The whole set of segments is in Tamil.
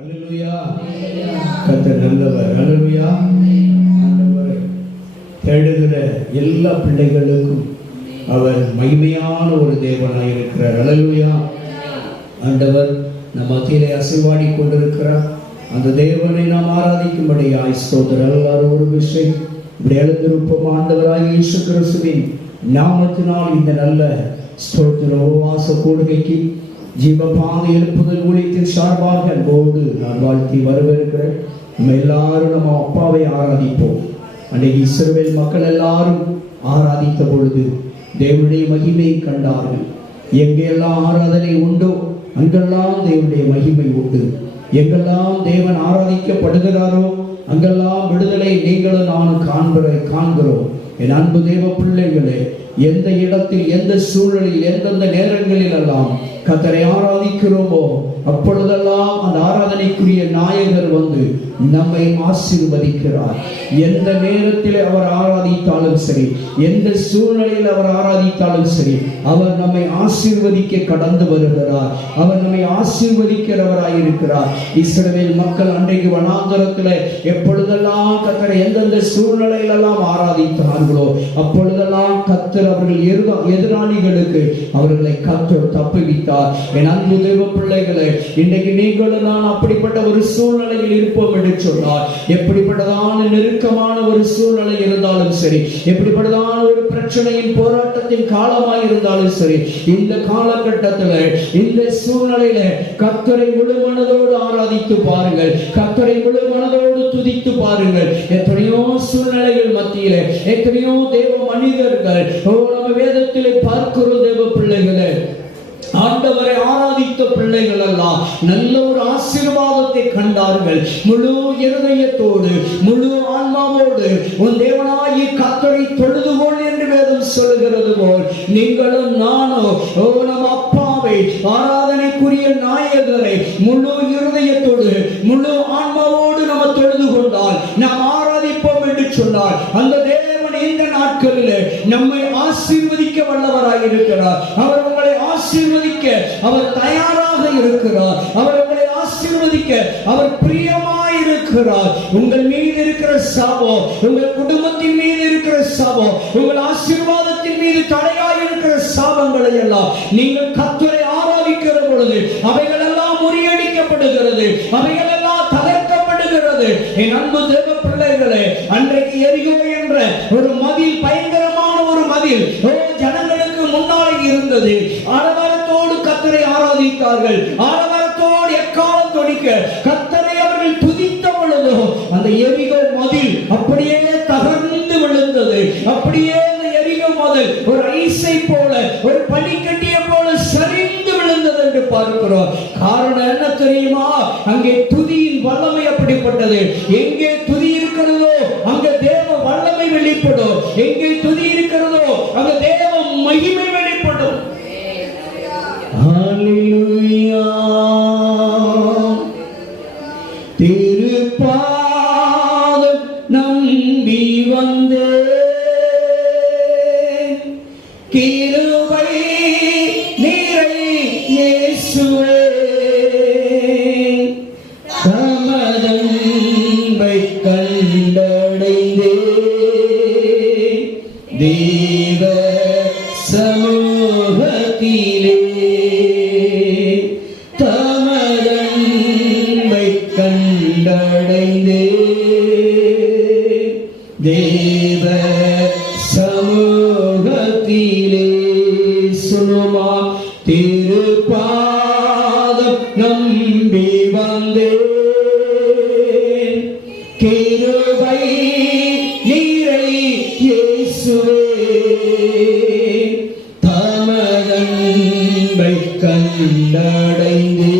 அல்லேலூயா. கர்த்தர் நல்லவர். அல்லேலூயா. ஆண்டவரை தேடுகிற எல்லா பிள்ளைகளுக்கும் அவர் மகிமையான ஒரு தேவனாய் இருக்கிறார். அல்லேலூயா. ஆண்டவர் நம் மத்தியிலே அசைவாடி கொண்டிருக்கிறார். அந்த தேவனை நாம் ஆராதிக்கும்படியாய் ஸ்தோத்திரம். எல்லாரும் ஒரு விஷயம் இப்படி எழுந்திருப்போம். ஆண்டவராய் இயேசு கிறிஸ்துவின் நாமத்தினால் இந்த நல்ல ஸ்தோத்திர உபவாச கூடுகைக்கு ஜீவபாதை எழுப்புதல் ஊழியத்தின் சார்பாக அன்போடு நான் வாழ்த்தி வரவேற்கிறேன். நம்ம எல்லாரும் நம்ம அப்பாவை ஆராதிப்போம். அன்றைக்கு இஸ்ரவேல் மக்கள் எல்லாரும் ஆராதித்த பொழுது தேவனுடைய மகிமையை கண்டார்கள். எங்கெல்லாம் ஆராதனை உண்டோ அங்கெல்லாம் தேவனுடைய மகிமை உண்டு. எங்கெல்லாம் தேவன் ஆராதிக்கப்படுகிறாரோ அங்கெல்லாம் விடுதலை நீங்களும் நானும் காண்கிறோம். என் அன்பு தேவ பிள்ளைகளே, எந்த இடத்தில், எந்த சூழலில், எந்தெந்த நேரங்களில் எல்லாம் கர்த்தரை ஆராதிக்கிறோமோ அப்பொழுதெல்லாம் அந்த ஆராதனைக்குரிய நாயகர் வந்து நம்மை ஆசீர்வதிக்கிறார். எந்த நேரத்தில் அவர் ஆராதித்தாலும் சரி, எந்த சூழ்நிலையில் அவர் ஆராதித்தாலும் சரி, அவர் நம்மை ஆசீர்வதிக்க கடந்து வருகிறார். அவர் நம்மை ஆசீர்வதிக்கிறவராயிருக்கிறார். இஸ்ரவேல் மக்கள் அன்றைக்கு வனாந்தரத்தில் எப்பொழுதெல்லாம் கர்த்தரை எந்தெந்த சூழ்நிலையில் எல்லாம் ஆராதித்தார்களோ அப்பொழுதெல்லாம் கர்த்தர் அவர்கள் எதிராளிகளுக்கு அவர்களை கர்த்தர் தப்புவித்தார். என் அன்பு தேவ பிள்ளைகளே, இன்றைக்கு நீங்களும் நான் அப்படிப்பட்ட ஒரு சூழ்நிலையில் இருப்போம் என்று சொன்னார். எப்படிப்பட்டதான நெருக்கமான ஒரு சூழ்நிலை இருந்தாலும் சரி, எப்படிப்பட்டதான ஒரு பிரச்சனையின் போராட்டத்தின் காலமாய் இருந்தாலும் சரி, இந்த காலகட்டத்தில், இந்த சூழ்நிலையில கர்த்தரை முழு மனதோடு ஆராதித்து பாருங்கள். கர்த்தரை முழு மனதோடு துதித்து பாருங்கள். எத்தனையோ சூழ்நிலைகள் மத்தியிலே எத்தனையோ தேவ மனிதர்கள் நம்ம வேதத்திலே பார்க்கிறோம். தேவ பிள்ளைகளே, ஆண்டவரை ஆராதித்த பிள்ளைகள் எல்லாம் நல்ல ஒரு ஆசீர்வாதத்தை கண்டார்கள். முழு இருதயத்தோடு, முழு ஆன்மாவோடு உன் தேவனாகிய கர்த்தரை தொழுதுகொள் என்று வேதம் சொல்கிறது போல் நீங்களும் நானும் நம் அப்பாவை, ஆராதனைக்குரிய நாயகரை முழு இருதயத்தோடு, முழு ஆன்மாவோடு நம்ம தொழுது கொண்டால், நாம் ஆராதிப்போம் என்று சொன்னார். அந்த இந்த நாட்களில் நம்மை ஆசீர்வதிக்க வல்லவராய் இருக்கிறார். அவர் உங்களை ஆசீர்வதிக்க அவர் தயாராக இருக்கிறார். அவர் உங்களை ஆசீர்வதிக்க அவர் பிரியமாய் இருக்கிறார். உங்கள் மீது இருக்கிற சாபம், உங்கள் குடும்பத்தின் மீது இருக்கிற சாபம், உங்கள் ஆசீர்வாதத்தின் மீது தடையாய் இருக்கிற சாபங்களை எல்லாம் நீங்கள் கர்த்தரை ஆராதிக்கிற பொழுது அவைகள் எல்லாம் முறியடிக்கப்படுகிறது, அவைகள் எல்லாம் தகர்க்கப்படுகிறது. என் அன்பு தேவ பிள்ளைகளே, அன்றைக்கு எரிகோ என்ற ஒரு மதில், பயங்கரமான ஒரு மதில் ஜனங்களுக்கு முன்னாலே இருந்தது. ஆரவாரத்தோடு கர்த்தரை ஆராதித்தார்கள். ஆரவாரத்தோடு எக்காலம் தொனிக்க கர்த்தரை அவர்கள் துதித்த பொழுது அந்த எரிகோ மதில் அப்படியே தகர்ந்து விழுந்தது. அப்படியே அந்த எரிகோ மதில் ஒரு ஐசை போல, ஒரு பனிக்கட்டியை போல சரிந்து விழுந்தது என்று பார்க்கிறோம். காரணம் என்ன தெரியுமா? அங்கே துதியின் வல்லமை அப்படிப்பட்டது. எங்கே துதி இருக்கிறதோ அங்கே தேவ வல்லமை வெளிப்படும். எங்கே துதி இருக்கிறதோ அங்கே தேவ மகிமை வெளிப்படும். ஹல்லேலூயா. திருப்பாதம் நம்பி வந்தே, கிருபை நீரை இயேசுவே, சமதன்பை கண்டடைந்தே, தேவ சமூகத்திலே தமதன்பை கண்டடைந்தே, தேவ சமூகத்திலே சுனுமா திருப்பாதம் நம்பி வந்தே, கிருபை நீரை இயேசுவே, தமதன்பை கண்டடைந்தே,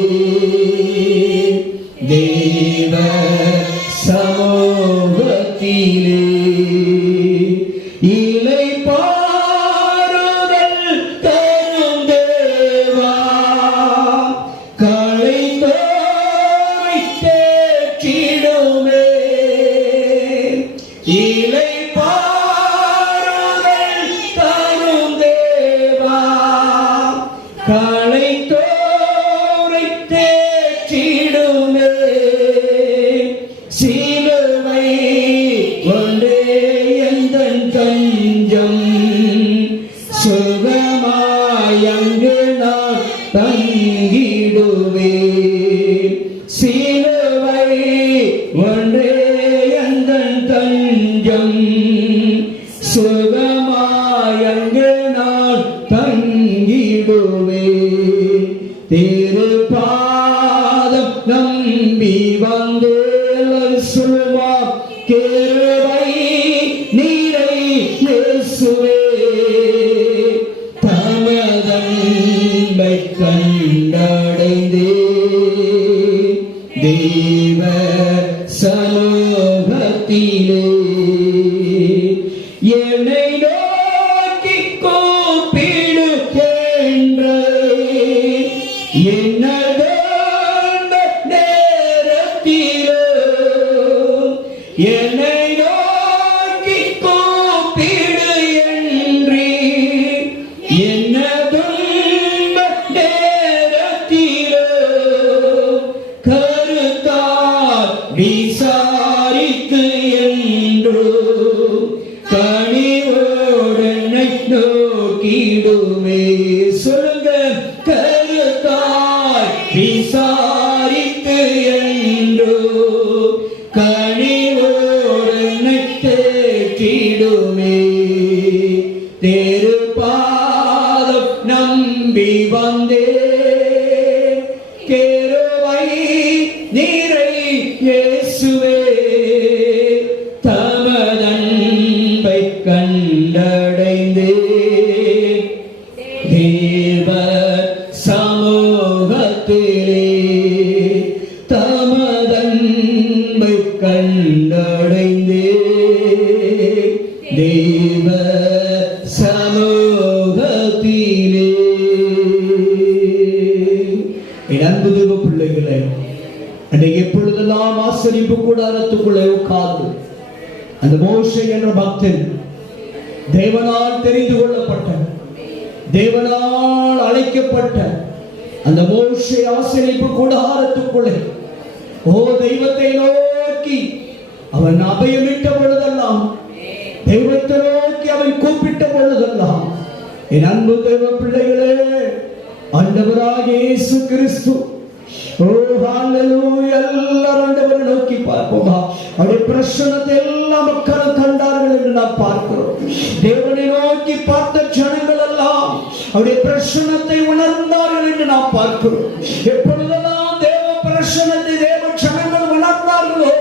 தேவ சமூகத்திலே இலை பாருதல் தரும் தேவா, களை தோய் தேற்றிடுமே, இலை பாருதல் தரும் தேவா, களை தோய் சுகமாய் அங்கு நான் தங்கிடுவேன். சிலுவை ஒன்றே எந்தன் தஞ்சம், சுகமாய் அங்கு நான் தங்கிடுவேன். திருப்பாதம் நம்பி வந்தேன் சொல்வா கிருபை நீரை இயேசுவே. தமதன்பை கண்டடைந்தே தேவ சமூகத்திலே என்னை நோக்கி கூப்பிடுகின்ற என்னது நேரத்திலோ என்னை நோக்கி கூப்பிடு என்று என்னது நேரத்திலோ கருத்தால் விசாரித்து என்றோ கனிவோடு என்னை நோக்கிடுமே. சொல்லுங்க, கருத்தால் விசாரித்து என்றோ கனிவோடு என்னை தேற்றிடுமே. திருப்பாதம் நம்பி வந்தே கிருபை நீரை இயேசுவே. தமதன்பை கண்டடைந்தே தேவ சமூகத்திலே. தமதன்பை கண்டடைந்தே தேவ சமூகத்திலே. என் அன்பு தேவ பிள்ளைகளே, அன்றைக்கு எப்பொழுதெல்லாம் ஆசரிப்பு கூடாரத்துக்குள்ளே உட்கார்ந்து அந்த மோசே என்ற பக்தன் தேவனால் தெரிந்து கொள்ளப்பட்ட, தேவனால் அழைக்கப்பட்ட அந்த மோசே ஆசரிப்பு கூடாரத்துக்குள்ளே தெய்வத்தை நோக்கி அவன் அபயமிட்ட பொழுதெல்லாம், தெய்வத்தை நோக்கி அவன் கூப்பிட்ட பொழுதெல்லாம், என் அன்பு தேவ பிள்ளைகளே, ஆண்டவராகிய இயேசு கிறிஸ்து ஹalleluya எல்லாரும் ஆண்டவரை நோக்கி பார்ப்போமா. அவருடைய பிரசன்னத்தை எல்லா மக்களும் கண்டார்கள் என்று நாம் பார்க்கிறோம். தேவனை நோக்கி பார்த்த ஜனங்கள் எல்லாம் அவருடைய பிரசன்னத்தை உணர்ந்தார்கள் என்று நாம் பார்க்கிறோம். எப்பொழுதெல்லாம் தேவ பிரசன்னத்தை தேவ ஜனங்கள் உணர்ந்தார்களோ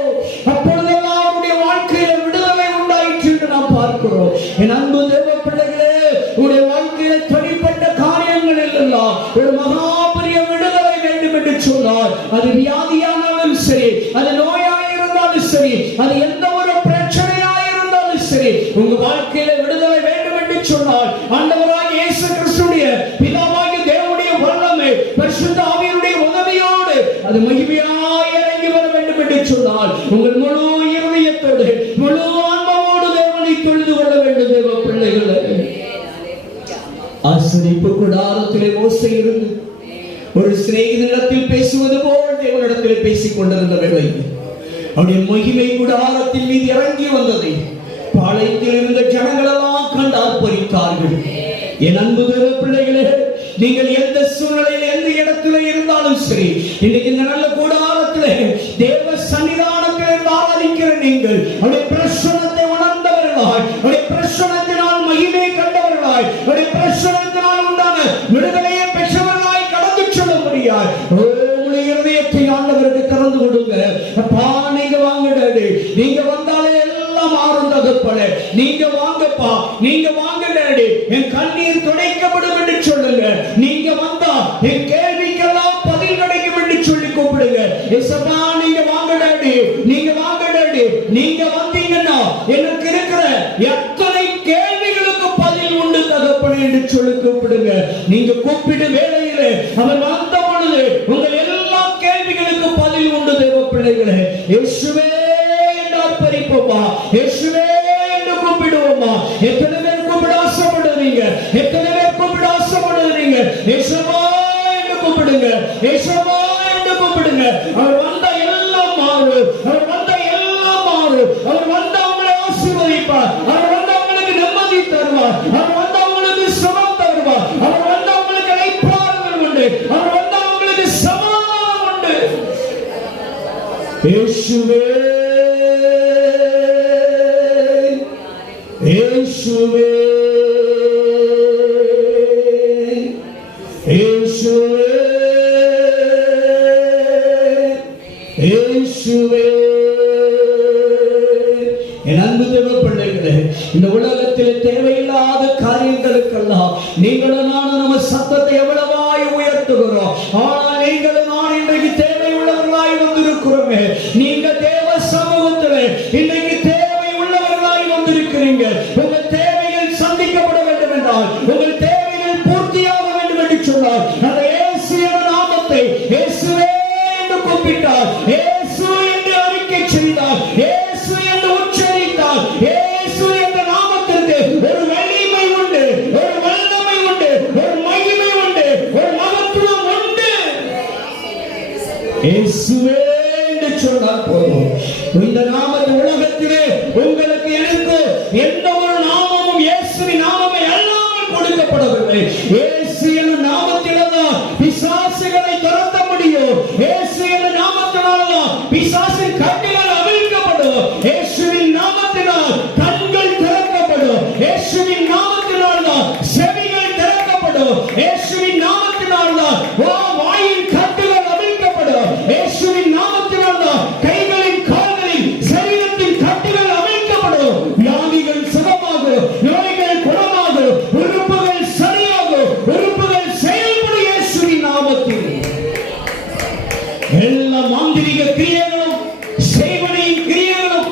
அப்பொழுதெல்லாம் அவருடைய வாழ்க்கையில விடுதலை உண்டாயிற்று என்று நாம் பார்க்கிறோம். என் அன்பு தேவ பிள்ளைகளே, உங்களுடைய வாழ்க்கையில தனிப்பட்ட காரியங்களில் எல்லாம் ஒரு மகாபெரிய விடுதலை வேண்டும் என்று சொன்னார். அது வியாதியானாலும் சரி, அது நோயாக இருந்தாலும் சரி, அது எந்த ஒரு பிரச்சனையாக இருந்தாலும் சரி, உங்க வாழ்க்கையில விடுதலை வேண்டும் என்று சொன்னால் ஆண்டவராகிய இயேசு கிறிஸ்துவின் பிதாவாகிய தேவனுடைய வல்லமை பரிசுத்த ஆவியினுடைய உதவியோடு அது மகிமையாய் இறங்கி வர வேண்டும் என்று சொன்னால் உங்கள் முழு இருதயத்தோடு முழு ஆன்மாவோடு தேவனை தொழுது கொள்ள வேண்டும். தேவ பிள்ளைகளே, ஆசரிப்பு கூடாரத்திலே மோசே இருந்து ஒரு சிநேகிதனிடத்தில் பேசுவது போல் தேவனிடத்தில் பேசிக் கொண்டிருந்த வேளையில் அவருடைய மகிமை கூடாரத்தின் மீது இறங்கி வந்ததை பாளையத்தில் இருந்த ஜனங்கள் எல்லாம் கண்டு ஆர்ப்பரித்தார்கள். என் அன்பு தேவ பிள்ளைகளே, நீங்கள் எந்த சூழ்நிலையில் எந்த இடத்துல இருந்தாலும் சரி, இன்னைக்கு இந்த நல்ல கூடாரத்திலே தேவ சன்னிதானத்தில் இருந்து ஆராதிக்கிற நீங்கள் அவருடைய பிரசன்னத்தை உணர்ந்தவர்களாய், அவருடைய பிரசன்னத்தினால் மகிமை கண்டவர்களாய், அவருடைய பிரசன்னத்தினால் உண்டான விடுதலையை பெற்றவர்களாய் கடந்து செல்ல முடியாது. உங்களுடைய இருதயத்தை ஆண்டவருக்கு திறந்து கொடுங்க. அப்பா, நீங்க வாங்க டாடி, நீங்க வந்தாலே எல்லாம் மாறும் தகப்பனே. நீங்க வாங்கப்பா, நீங்க வாங்க டாடி, என் கண்ணீர் துடைக்கப்படும் என்று சொல்லுங்க. நீங்க வந்தா என் கேள்விக்கெல்லாம் பதில் கிடைக்கும் என்று சொல்லி கூப்பிடுங்க. ஏசப்பா, நீங்க வாங்க டாடி, நீங்க வாங்க டாடி. நீங்க வந்தீங்கன்னா எனக்கு இருக்கிற எத்தனை கேள்விகளுக்கு பதில் உண்டு தகப்பனே என்று சொல்லி கூப்பிடுங்க. நீங்க கூப்பிடு வேளையிலே அவர் வந்த பொழுது உங்கள் எல்லா கேள்விகளுக்கு பதில் உண்டு. தேவ பிள்ளைகளே, இயேசுவே என்று ஆர்ப்பரிப்போமா, இயேசுவே என்று கூப்பிடுவோமா. எத்தனை பேர் கூப்பிட ஆசைப்படுறீங்க? எத்தனை பேர் கூப்பிட ஆசைப்படுறீங்க? இயேசுவா என்று கூப்பிடுங்க, இயேசுவா என்று கூப்பிடுங்க. அவர் வந்தா எல்லாம் மாறும், அவர் வந்தா எல்லாம் மாறும். அவர் வந்தா உங்களை ஆசீர்வதிப்பார், அவர் வந்தா உங்களுக்கு நிம்மதி தருவார், அவர் வந்தா உங்களுக்கு இயேசுவே இயேசுவே இயேசுவே இயேசுவே. என் அன்பு தேவ பிள்ளைகளே, இந்த உலகத்தில் தேவையில்லாத காரியங்களுக்கெல்லாம் நீங்களும் நானும் நம்ம சத்தத்தை எவ்வளவாய் உயர்த்துகிறோம். ஆனால் நீங்களும் நான் இன்றைக்கு தேவை உள்ளவர்களாய் வந்திருக்கிறோமே. நீங்க தேவ சமூகத்திலே இன்றைக்கு தேவை உள்ளவர்களாய் வந்திருக்கிறீங்க. உங்கள் தேவைகள் சந்திக்கப்பட வேண்டும் என்றால், உங்கள் தேவைகள் பூர்த்தியாக வேண்டும் என்று சொன்னால், அந்த இயேசு என்ற நாமத்தை இயேசுவே என்று கூப்பிட்டார், இயேசு என்று அறிக்கை செய்தார், இயேசு என்று உச்சரித்தார். இயேசு என்ற நாமத்திற்கு ஒரு வலிமை உண்டு, ஒரு வல்லமை உண்டு, ஒரு மகிமை உண்டு, ஒரு மகத்துவம் உண்டு. இயேசுவே என்று சொன்னால் போதும். இந்த நாமத்தை உலகத்திலே உங்களுக்கு எனக்கு எந்த ஒரு நாமமும் இயேசுவின் நாமமே அல்லாமல் கொடுக்கப்படவில்லை. இயேசு என்ற நாமத்தில்தான் பிசாசுகளை துரத்த முடியும். இயேசு என்ற நாமத்தினால்தான் பிசாசின் கட்டுகள் அவிழ்க்கப்படும். இயேசுவின் நாமத்தினால் கண்கள் திறக்கப்படும். இயேசுவின் நாமத்தினால்தான் செவிகள் திறக்கப்படும். இயேசுவின் நாமத்தினால்தான் வாயின் கட்டுகள் அவிழ்க்கப்படும். இயேசுவின் நாமத்தினால்தான் கைகளின் கால்களின் சரீரத்தின் கட்டுகள் அவிழ்க்கப்படும். வியாதிகள் சுகமாகும், நோய்கள் குணமாகும், உறுப்புகள் சரியாகும், உறுப்புகள் செயல்படும் இயேசுவின் நாமத்தில். எல்லா மாந்திரிக கிரியைகளும், செய்வனின் கிரியைகளும்,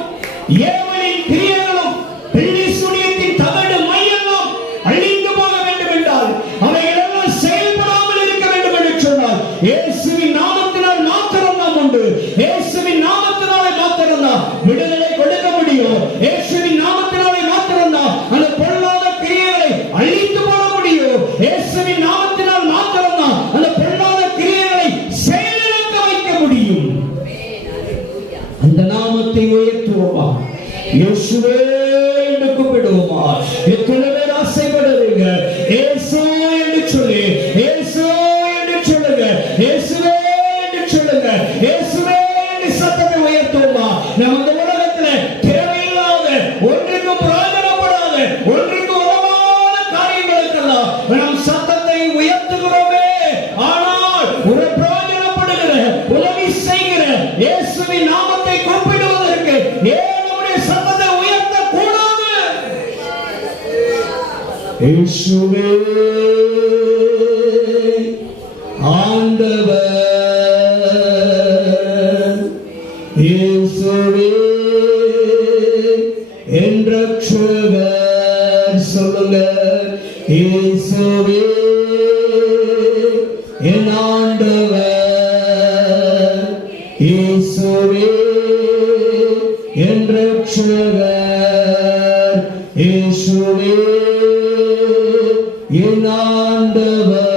ஏவலின் கிரியைகளும், பில்லி சூனியத்தின் தகடு மையெல்லாம் அழிந்து போக வேண்டும் என்றால், அவைகளெல்லாம் செயல்படாமல் இருக்க வேண்டும் என்று சொன்னால், இயேசுவின் நாமத்தினால் மாத்திரம் நாம் உண்டு. இயேசுவின் நாமத்தினாலே மாத்திரம் தான் விடுதலை கொடுக்க முடியும். இயேசுவின் நாமத்தினாலே மாத்திரம் தான் அந்த பொல்லாத கிரியைகளை அழித்து போட முடியும். இயேசுவின் நாமத்தினால் மாத்திரம் தான் அந்த பொல்லாத கிரியைகளை செயலிழக்க வைக்க முடியும். அந்த நாமத்தை உயர்த்துவோமா? இயேசுவே என்று கூப்பிடுவோமா? எத்தனை பேர் ஆசைப்படுறீங்க? இயேசு என்று சொல்லி, இயேசு என்று சொல்லுங்க, இயேசுவே என்று சொல்லுங்க, இயேசுவே என்று சத்தத்தை உயர்த்துவோமா? நம்ம இந்த உலகத்துல தேவையில்லாத, ஒன்றுக்கு பிரயோஜனப்படாத, ஒன்றுக்கு உதவாத காரியங்களுக்கெல்லாம் நம் சத்தத்தை உயர்த்துகிறோமே. ஆனால் ஒரு பிரயோஜனப்படுகிற, உதவி செய்கிற இயேசுவின் நாமத்தை கூப்பிடுவதற்கு ஏன் நம்முடைய சத்தத்தை உயர்த்த கூடாது? இயேசுவே ஆண்டவர், இயேசுவே என் ரட்சகர். சொல்லுங்க, இயேசுவே என் ஆண்டவர், இயேசுவே என் ரட்சகர், இயேசுவே என் ஆண்டவர்.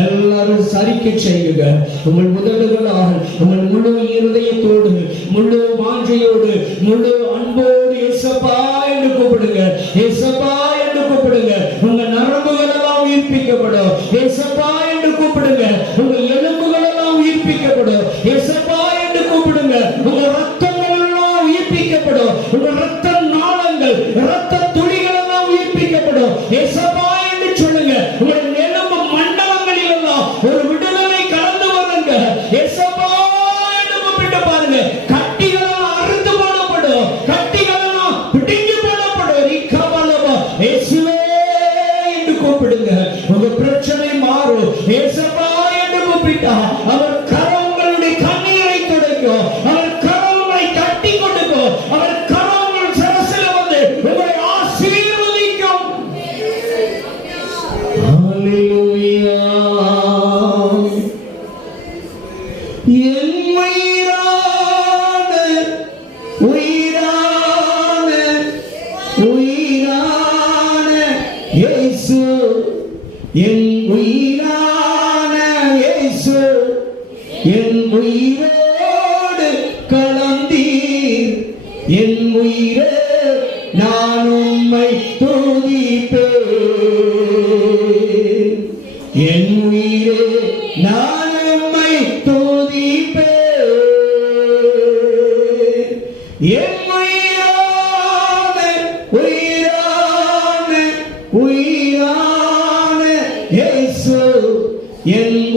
எல்லாரும் சரிக்கை செய்யுங்க. உங்கள் உதடுகளால், உங்கள் முழு இருதயத்தோடு, முழு வாஞ்சையோடு, முழு அன்போடு இயேசப்பா என்று கூப்பிடுங்க. இயேசப்பா என்று கூப்பிடுங்க. உங்க நரம்புகள் எல்லாம் உயிர்ப்பிக்கப்படும். இயேசப்பா என்று கூப்பிடுங்க. உங்க எலும்புகள் எல்லாம் உயிர்ப்பிக்கப்படும். இயேசப்பா என்று கூப்பிடுங்க. உங்க ரத்தங்கள் எல்லாம் உயிர்ப்பிக்கப்படும். உங்க ரத்த நாளங்கள், ரத்த துளிகள் எல்லாம் உயிர்ப்பிக்கப்படும். இயேசப்பா என்று சொல்லுங்க. உங்கள் எலும்பு மண்டலங்களில் எல்லாம் ஒரு விடுதலை கடந்து வருங்க. இயேசப்பா என்று கூப்பிட்டு பாருங்க. கட்டிகள் எல்லாம் அறுத்து போடப்படும். கட்டிகள் எல்லாம் பிடிங்கி போடப்படும். இயேசுவே என்று கூப்பிடுங்க. உங்க பிரச்சனை மாறும். இயேசப்பா என்று கூப்பிட்டா அவர் கரம் உங்களுடைய கண்ணீரை துடைக்கும். அவர் கரம் உங்களை கட்டி கொடுக்கும். அவர் கரம் உங்கள் சரசில் வந்து உங்களை ஆசீர்வதிக்கும். ஹalleluya. என் உயிரான உயிரான உயிரான இயேசு, என் உயிரான இயேசு, என் உயிரோடு கலந்தீர். என் உயிரே நான் உம்மை துதிப்பேன். என் உயிரே நான் உம்மை துதிப்பேன்.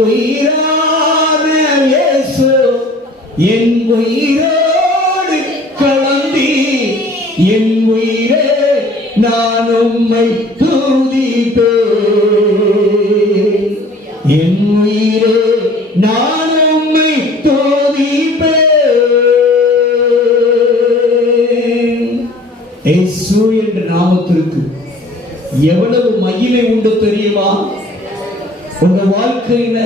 உயிரான இயேசு என் உயிரோடு கலந்தி என் உயிரே நான் உம்மை துதிப்பேன் என் உயிரே நான் உம்மை துதிப்பேன். இயேசு என்ற நாமத்திற்கு எவ்வளவு மகிமை உண்டு தெரியுமா? உங்க வாழ்க்கையில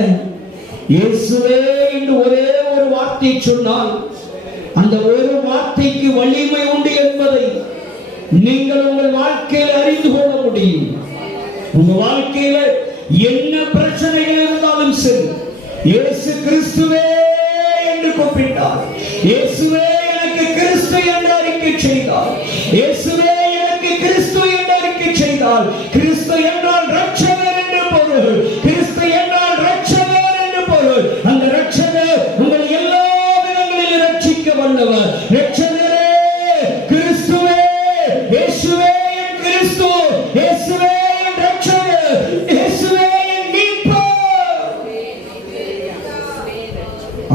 இயேசுவே என்று ஒரே ஒரு வார்த்தை சொன்னால் அந்த ஒரு வார்த்தைக்கு வலிமை உண்டு என்பதை நீங்கள் உங்கள் வாழ்க்கையில் அறிந்து கொள்ள முடியும். உங்க வாழ்க்கையில என்ன பிரச்சனைகள் இருந்தாலும் சரி, இயேசு கிறிஸ்துவே என்று கூப்பிட்டார். இயேசுவே எனக்கு கிறிஸ்து என்று அறிக்கை செய்தார். இயேசுவே எனக்கு கிறிஸ்து என்று அறிக்கை செய்தார். கிறிஸ்து என்றால் ரட்சகர் என்று பொருள். கிறிஸ்து என்றால் ரட்சகர் என்று பொருள். அந்த ரட்சகர் உங்களை எல்லா விதங்களிலும் ரட்சிக்க வல்லவர். ரட்சகரே கிறிஸ்துவே, இயேசுவே என் கிறிஸ்து, இயேசுவே என் ரட்சகர், இயேசுவே என் மீட்பர்.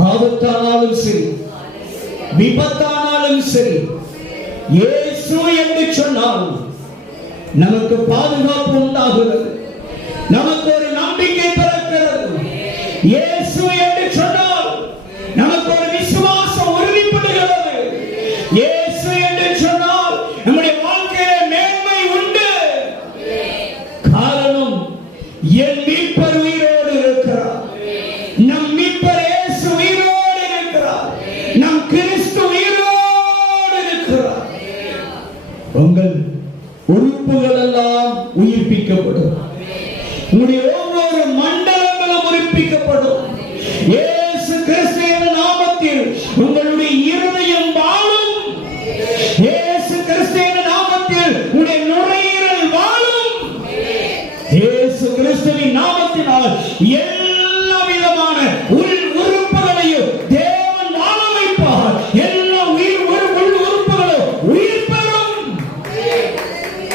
ஆபத்தானாலும் சரி, விபத்தானாலும் சரி, இயேசு என்று சொன்னால் நமக்கு பாதுகாப்பு உண்டாகிறது, நமக்கு ஒரு நம்பிக்கை பிறக்கிறது. இயேசு என்று சொன்னால் நமக்கு ஒரு விசுவாசம் உறுதிப்படுகிறது. இயேசு என்று சொன்னால் நம்முடைய வாழ்க்கையிலே மேன்மை உண்டு. காரணம், என் மீட்பர் உயிரோடு இருக்கிறார். நம் மீட்பர் இயேசு உயிரோடு இருக்கிறார். நம் கிறிஸ்து உயிரோடு இருக்கிறார். உங்கள் உறுப்புகள் எல்லாம் உயிர்ப்பிக்கப்படும். உங்களுடைய ஒவ்வொரு மண்டலங்களும் உயிர்ப்பிக்கப்படும். இயேசு கிறிஸ்துவின் நாமத்தில் உங்களுடைய இருதயம் வாழும். இயேசு கிறிஸ்துவின் நாமத்தில் உங்களுடைய நுரையீரல் வாழும். இயேசு கிறிஸ்துவின் நாமத்தினால் எல்லா விதமான உறுப்புகளையும் தேவன் வாழ வைப்பார். எல்லா உறுப்புகளும் உயிர் பெறும்.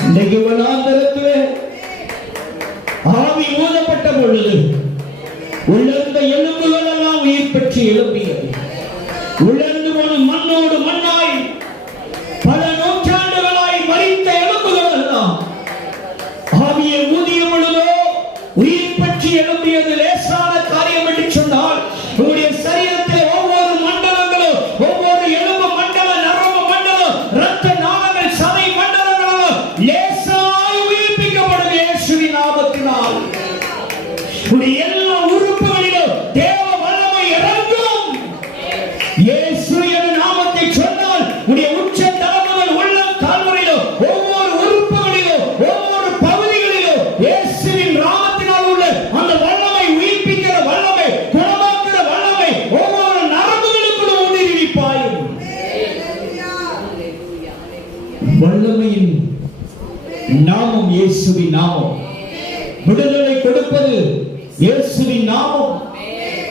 இன்றைக்கு வனாந்தரத்திலே ஆவி ஊதப்பட்ட பொழுது உள்ளிருந்த எலும்புகள் எல்லாம் உயிர் பெற்று எழுப்பியது. உள்ளிருந்து போன மண்ணோடு மண்ணாய் பல நூற்றாண்டுகளாய் மரித்த எலும்புகள் எல்லாம் ஆவியை ஊதிய பொழுதோ உயிர் பெற்று எழுப்பியது லேசான காரியம் என்று சொன்னால், உங்களுடைய சரீரத்தில் ஒவ்வொரு மண்டலங்களும், ஒவ்வொரு எலும்பு மண்டலம், நரம்பு மண்டலம், இரத்த நாளங்கள், சதை மண்டலங்களும் லேசாய் உயிர்ப்பிக்கப்படும் இயேசுவின் நாமத்தினால். உங்களுடைய எல்லா உறுப்புகளிலும் தேவ வல்லமை இறங்கும். இயேசு என்ற நாமத்தை சொன்னால் உங்களுடைய உச்ச தலைமுதல் உள்ளம் கால்வரையிலும் ஒவ்வொரு உறுப்புகளிலும் ஒவ்வொரு பகுதிகளிலும் இயேசுவின் நாமத்தினால் உள்ள அந்த வல்லமை, உயிர்ப்பிக்கிற வல்லமை, குணமாக்குற வல்லமை ஒவ்வொரு நரம்புகளுக்குள்ளும் ஊடுருவி பாயும். வல்லமையின் நாமம் இயேசுவின் நாமம். விடுதலை கொடுப்பது இயேசுவின் நாமம்.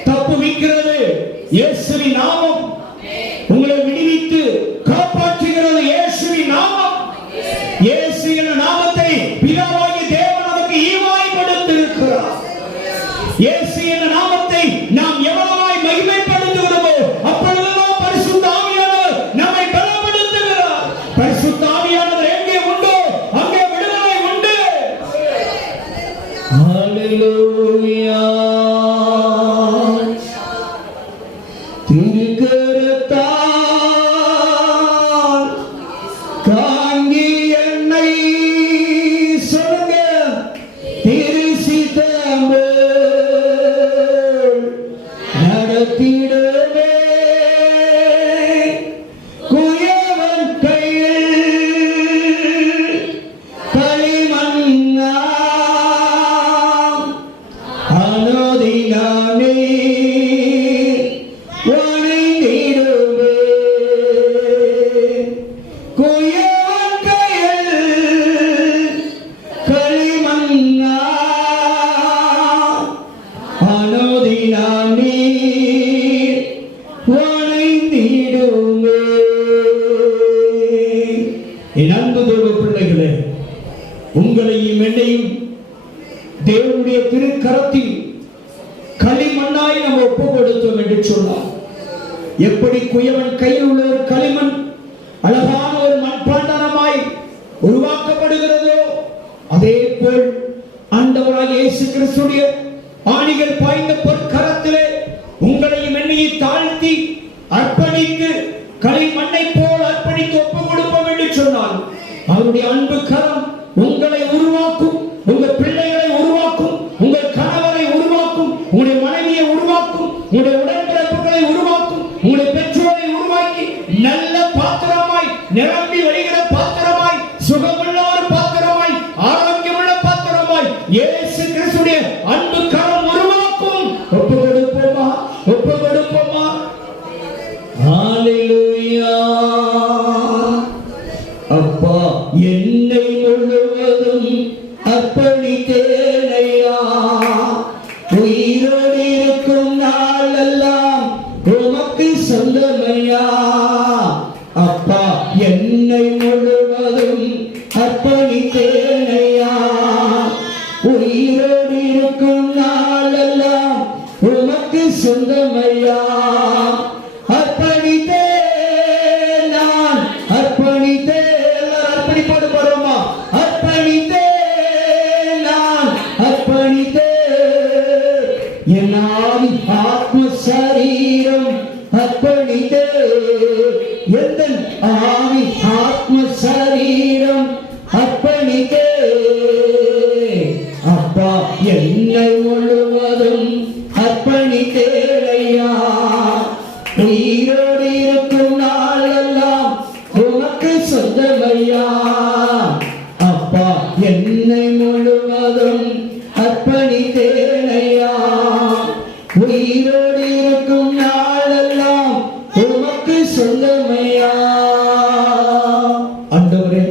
தப்புவிக்கிறது இயேசுவின் நாமம். உங்களை விடுவித்து காப்பாற்றுகிறது இயேசுவின் நாமம். இயேசு என்ற நாமத்தை பிதாவாகிய தேவன் நமக்கு ஈவாய் கொடுத்திருக்கிறார். இயேசு என்ற நாமத்தை நாம் எவ்வளவாய் மகிமைப்படுத்துகிறோமோ அப்பொழுதெல்லாம் பரிசுத்த ஆவியானவர் நம்மை பலப்படுத்துகிறார். பரிசுத்த ஆவியானவர் எங்கே உண்டோ அங்கே விடுதலை உண்டு. ஹல்லேலூயா. திருக்கரத்தால் காங்கி என்னை சொல்லுங்க திருசிதம்பு நடத்திடவே குயவன் கையில் களிமண்ணா அனுதினமே வணங்கிடுவே. குயவன் கையில் களிமண்ணா அனுதினமே வணங்கிடுவே. என் அன்பு தேவ பிள்ளைகளே, உங்களையும் என்னையும் தேவனுடைய திருக்கரத்தில் களிமண்ணாய் நம்ம ஒப்பு கொடுத்தோம் என்று சொன்னார். எப்படி குயவன் கையில் உள்ள ஒரு களிமண் அழகான ஒரு மண்பாண்டமாய் உருவாக்கப்படுகிறதோ, அதே போல் ஆண்டவராகிய இயேசு கிறிஸ்துவின் ஆணிகள் பாய்ந்த பொற்கரத்திலே உங்களையும் என்னையை தாழ்த்தி அர்ப்பணித்து களிமண்ணை போல் அர்ப்பணித்து ஒப்பு கொடுப்போம் என்று சொன்னார். அவருடைய அன்பு கரம் உங்களை உருவாக்கும், உங்கள் பிள்ளைகளை உருவாக்கும், உங்கள் கணவரை உருவாக்கும், உங்களுடைய மனைவியை உருவாக்கும், உங்களுடைய உடன்பிறப்புகளை உருவாக்கும், உங்களுடைய பெற்றோரை உருவாக்கி நல்ல பாத்திரமாய், நிரம்பி வருகிற பாத்திரமாய், சுகமுள்ள ஒரு பாத்திரமாய், ஆரோக்கியமுள்ள பாத்திரமாய் இயேசு கிறிஸ்துவின் அன்பு கரம் உருவாக்கும். ஒப்பு கொடுப்போமா? ஒப்பு கொடுப்போமா? ஹalleluya. அப்பா, என்னை முழுவதும் அர்ப்பணித்தேனையா, உயிரோடு இருக்கும் நாளெல்லாம் உமக்கு சொந்தமையா. அப்பா, என்னை முழுவதும் அர்ப்பணித்தேனையா, உயிரோடு இருக்கும் நாளெல்லாம் உமக்கு சொந்தமையா. அர்ப்பணித்தேன், நான் அர்ப்பணித்தேன். அர்ப்பணிப்போடு போறோமா? அர்ப்பணித்தேன், நான் அர்ப்பணித்தேன். என் ஆவி ஆத்ம சரீரம் அர்ப்பணித்தேன். எந்த ஆவி ஆத்ம சரீரம் அர்ப்பணித்தேன். அப்பா, என்னை முழுவதும் அர்ப்பணித்தேனையா, உயிரோடு இருக்கும் நாளெல்லாம் உமக்கு சொந்தமையா. அப்பா, என்னை முழுவதும் அர்ப்பணித்தேனையா, உயிரோடு இருக்கும் நாளெல்லாம் உமக்கு சொந்தமையா. ஆண்டவரே,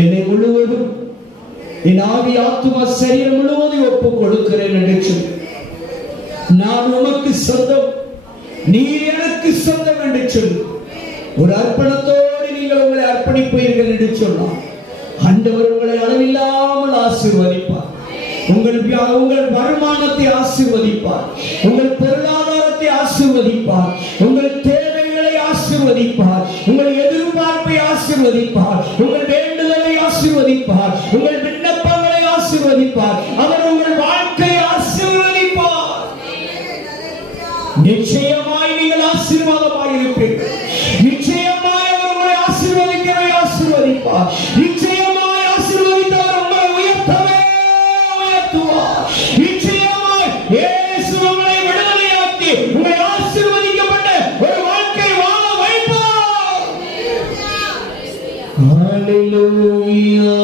என்னை முழுவதும் என் ஆவி ஆத்துமா சரீரம் முழுவதும் ஒப்புக் கொடுக்கிறேன் என்று சொல்லி, நான் உமக்கு சொந்தம், நீர் எனக்கு சொந்தம் என்று சொல்லி ஒரு அர்ப்பணத்தோடு நீங்கள் உங்களை அர்ப்பணிப்பீர்கள் என்று சொன்னார். ஆண்டவர் உங்களை அளவில்லாமல் ஆசீர்வதிப்பார். உங்கள் வருமானத்தை ஆசீர்வதிப்பார், உங்கள் பொருளாதாரத்தை ஆசீர்வதிப்பார், உங்கள் தேவைகளை ஆசீர்வதிப்பார், உங்கள் எதிர்பார்ப்பை ஆசீர்வதிப்பார், உங்கள் வேண்டுதலை ஆசீர்வதிப்பார், உங்கள் விண்ணப்பங்களை ஆசீர்வதிப்பார். அவர் உங்கள் வாழ்க்கையை ஆசீர்வதிப்பார். நிச்சயமாய் நீங்கள் ஆசீர்வாதமாக இருப்பீர்கள். நிச்சயமாய் அவர் உங்களை ஆசீர்வதிப்பார். நிச்சயமாய் ஆசீர்வதித்தவர் உங்களை உயர்த்தவே உயர்த்துவார். நிச்சயமாய் இயேசு உங்களை விடுதலையாக்கி உங்களை ஆசீர்வதிக்கப்பட்ட ஒரு வாழ்க்கை வாழ வைப்பார். ஹalleluya.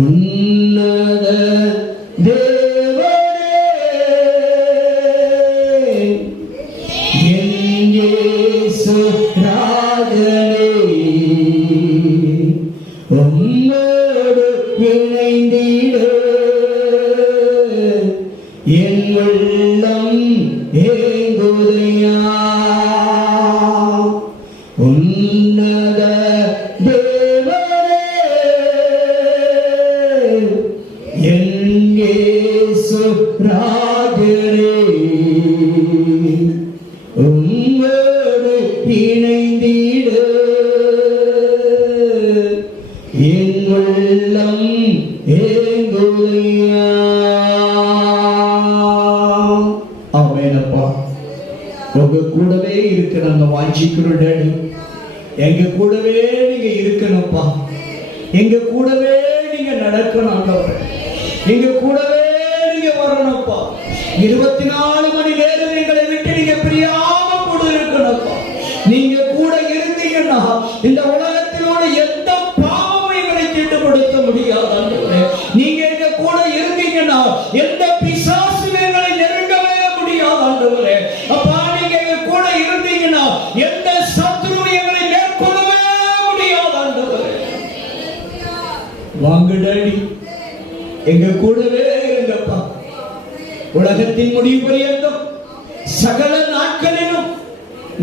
உன்னத உம்மோடு இணைந்திட என் உள்ளம் ஏங்குதையா. உன்னத தேவனே, என் இயேசு ராஜனே, உம்மோடு இணைந்திட என் உள்ளம் ஏங்குதையா. ஆமென்ப்பா. உங்க கூடவே இருக்க நாங்க வாஞ்சிக்கிறோம் டாடி. எங்க கூடவே நீங்க இருக்கணும்ப்பா. எங்க கூடவே நீங்க நடக்கணும் ஆண்டவரே. எங்க கூடவே நீங்க வரணும்ப்பா. 24 மணி நேரம் எங்களை விட்டு நீங்க பிரியாம கூட இருக்கணும்ப்பா. நீங்க கூட இருந்தீங்கன்னா இந்த உலகத்திலோட எந்த பாவமும் எங்களை தீட்டுப்படுத்த முடியாது ஆண்டவரே. நீங்க எங்க கூட இருந்தீங்கன்னா எந்த பிசாசும் எங்களை நெருங்கவே முடியாது ஆண்டவரே. அப்பா, நீங்க எங்க கூட இருந்தீங்கன்னா எந்த சத்துருவும் எங்களை மேற்கொள்ளவே முடியாது ஆண்டவரே. வாங்க டாடி, எங்க கூடவே இருங்கப்பா. உலகத்தின் முடிவு பரியந்தம் சகல நாட்களிலும்